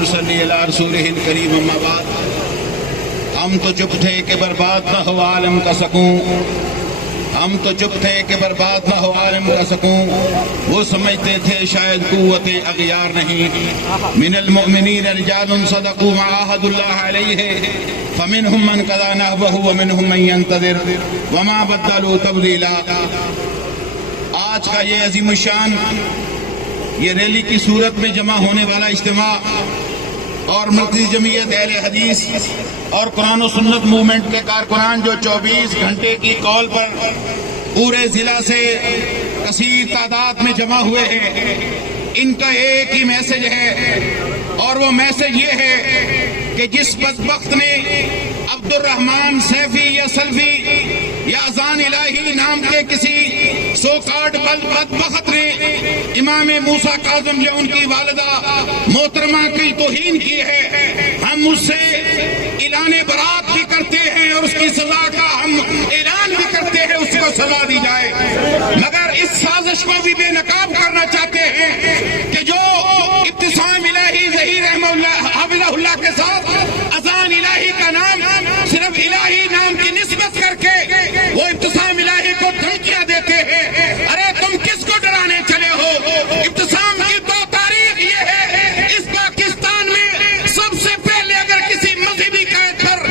ونصلی علی رسولہ الکریم اما بعد. ہم تو چپ تھے کہ برباد نہ ہو عالم کا سکون. ہم تو چپ تھے کہ برباد نہ ہو عالم کا سکون. وہ سمجھتے تھے شاید قوتیں اغیار نہیں. من المؤمنین رجال صدقوا ما عاهدوا الله علیہ فمنهم من قضى نحبه ومنهم من ينتظر وما بدلوا تبدیلا. آج کا یہ عظیم الشان یہ ریلی کی صورت میں جمع ہونے والا اجتماع اور مرکزی جمعیت اہل حدیث اور قرآن و سنت موومنٹ کے کارکنان جو 24 گھنٹے کی کال پر پورے ضلع سے کثیر تعداد میں جمع ہوئے ہیں، ان کا ایک ہی میسج ہے، اور وہ میسج یہ ہے کہ جس بدبخت نے عبد الرحمن سیفی یا سلفی یا اذان الہی نام کے کسی سو کارڈ بدبخت نے امام موسیٰ کاظم یا ان کی والدہ محترمہ کی توہین کی ہے، ہم اس سے اعلان برات بھی کرتے ہیں اور اس کی سزا کا ہم اعلان بھی کرتے ہیں، اس کو سزا دی جائے. مگر اس سازش کو بھی بے نقاب کرنا چاہتے ہیں کہ جو ابتسام الہی ظہیر رحمہ اللہ حافظہ اللہ کے ساتھ اذان الہی کا نام صرف الہی نام کی نسبت کر کے وہ ابتسام الہی کو دھمکیاں دیتے ہیں. ارے تم کس کو ڈرانے چلے ہو؟ ابتسام کی تو تاریخ یہ ہے، اس پاکستان میں سب سے پہلے اگر کسی مذہبی قائد پر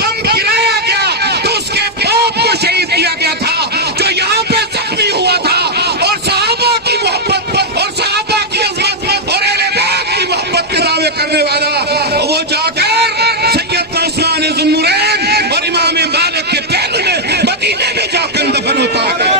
بم گرایا گیا تو اس کے باپ کو شہید کیا گیا تھا، جو یہاں پہ زخمی ہوا تھا، اور صحابہ کی محبت اور صحابہ کی عظمت اور اہل بیت کی محبت کے دعوے کرنے والا وہ جا کر سیدنا عثمان ذو النورین اور امام مالک کے پہلو میں مدینے میں جا کر دفن ہوتا ہے.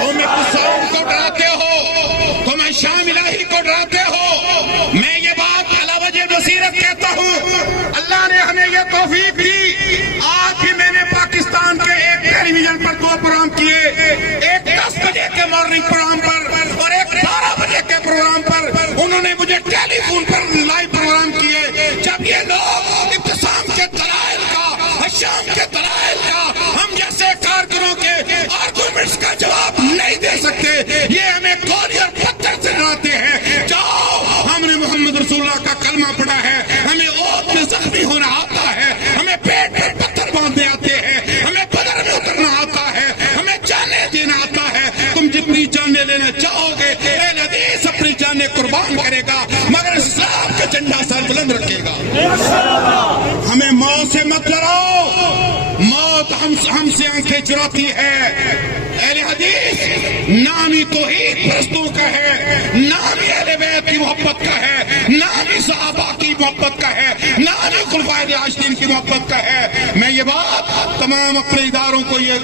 تم ابتسام کو ڈراتے ہو، تم شام الہی کو ڈراتے ہو. میں یہ بات علی وجہ بصیرت کہتا ہوں، اللہ نے ہمیں یہ توفیق دی. آج بھی میں نے پاکستان کے ایک ٹیلی ویژن پر 2 پروگرام کیے، ایک 10 بجے کے مارننگ پروگرام پر اور ایک 12 بجے کے پروگرام پر. انہوں نے مجھے ٹیلی فون پر لائیو پروگرام کیے. جب یہ لوگ ابتسام کے دلائل کا، شام کے دلائل کا، ہم جیسے کارکنوں کے آرگومنٹس کا جواب نہیں دے سکتے، یہ ہمیں گولی اور پتھر سے ڈراتے ہیں. جاؤ، ہم نے محمد رسول اللہ کا کلمہ پڑھا ہے، ہمیں اوت میں زخمی ہونا آتا ہے، ہمیں پیٹ میں پتھر باندھنے آتے ہیں، ہمیں بدر میں اترنا آتا ہے، ہمیں جانیں دینا آتا ہے. تم جتنی جانیں لینا چاہو گے اہل حدیث اپنی جانیں قربان کرے گا، مگر اسلام کا جھنڈا سر بلند رکھے گا. ہمیں موت سے مت لڑاؤ، موت ہم سے آنکھیں چراتی ہے. اہل حدیث نام ہی توحید پرستوں کا ہے، نام ہی اہل بیت کی محبت کا ہے، نام ہی صحابہ کی محبت کا ہے، نام ہی خلفائے راشدین کی محبت کا ہے. میں یہ بات تمام اپنے اداروں کو یہ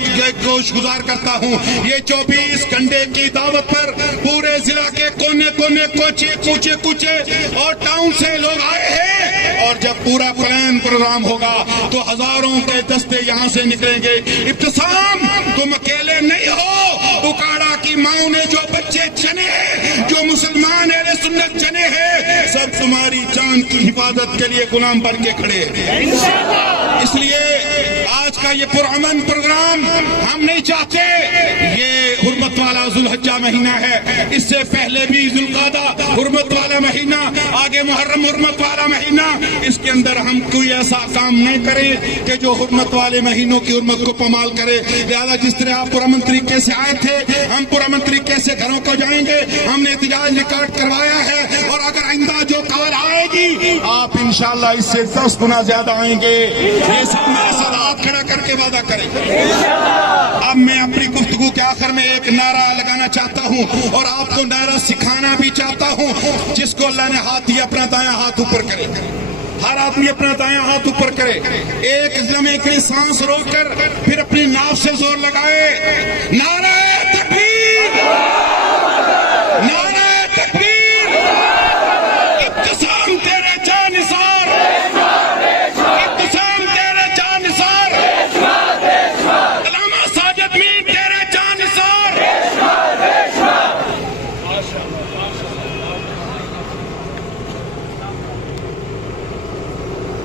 گوش گزار کرتا ہوں، یہ 24 گھنٹے کی دعوت پر پورے ضلع کے کونے کونے کوچے اور ٹاؤن سے لوگ آئے ہیں، اور جب پورا پلان پروگرام ہوگا تو ہزاروں کے دستے یہاں سے نکلیں گے. ابتسام تم اکیلے نہیں ہو، اکاڑا کی ماؤں نے جو بچے جنے، جو مسلمان اہل سنت جنے ہیں، سب تمہاری جان کی حفاظت کے لیے غلام بن کے کھڑے ہیں. اس لیے آج کا یہ پرامن پروگرام ہم نہیں چاہتے. یہ حرمت والا ذوالحجہ مہینہ ہے، اس سے پہلے بھی ذوالقعدہ حرمت والا مہینہ، آگے محرم حرمت والا مہینہ. اس کے اندر ہم کوئی ایسا کام نہیں کریں کہ جو حرمت والے مہینوں کی حرمت کو پامال کرے. لہذا جس طرح آپ پرامن طریقے سے آئے تھے، ہم پرامن طریقے سے گھروں کو جائیں گے. ہم نے احتجاج ریکارڈ کروایا ہے، اور اگر آئندہ جو کار آئے گی آپ انشاءاللہ اس سے 10 گنا زیادہ آئیں گے. یہ سب میرے ساتھ ہاتھ کھڑا کر کے وعدہ کریں. اب میں اپنی گفتگو کے آخر میں ایک نعرہ لگانا چاہتا ہوں اور آپ کو نعرہ سکھانا بھی چاہتا ہوں. جس کو اللہ نے ہاتھ دیا اپنا دایاں ہاتھ اوپر کرے، ہر آدمی اپنا دایاں ہاتھ اوپر کرے. ایک لمحے کے لیے سانس روک کر پھر اپنی ناف سے زور لگائے. نعرہ تکبیر، نعرہ تکبیر. ابتسام تیرے جان نثار، ابتسام تیرے جان نثار، علامہ ساجد میر تیرے جان نثار.